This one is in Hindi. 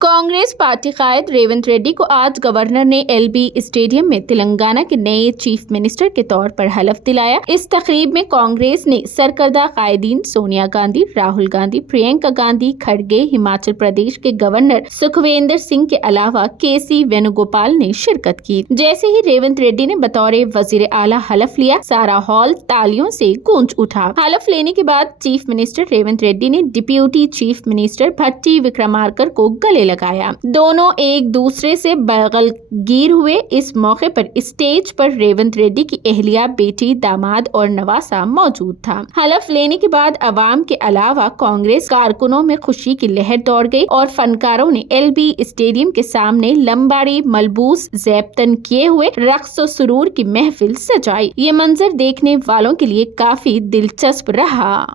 कांग्रेस पार्टी कायद रेवंत रेड्डी को आज गवर्नर ने एलबी स्टेडियम में तेलंगाना के नए चीफ मिनिस्टर के तौर पर हलफ दिलाया। इस तकरीब में कांग्रेस ने सरकर्दा कायदीन सोनिया गांधी, राहुल गांधी, प्रियंका गांधी खड़गे, हिमाचल प्रदेश के गवर्नर सुखविंदर सिंह के अलावा केसी वेणुगोपाल ने शिरकत की। जैसे ही रेवंत रेड्डी ने बतौर वजीर आला हलफ लिया, सारा हॉल तालियों से गूंज उठा। हलफ लेने के बाद चीफ मिनिस्टर रेवंत रेड्डी ने डिप्यूटी चीफ मिनिस्टर भट्टी विक्रमार्का को गले लगाया। दोनों एक दूसरे से बगलगीर हुए। इस मौके पर स्टेज पर रेवंत रेड्डी की अहलिया, बेटी, दामाद और नवासा मौजूद था। हलफ लेने के बाद अवाम के अलावा कांग्रेस कारकुनों में खुशी की लहर दौड़ गई और फनकारों ने एलबी स्टेडियम के सामने लंबाड़ी मलबूस ज़ैब्तन किए हुए रक्स और सुरूर की महफिल सजाई। ये मंजर देखने वालों के लिए काफी दिलचस्प रहा।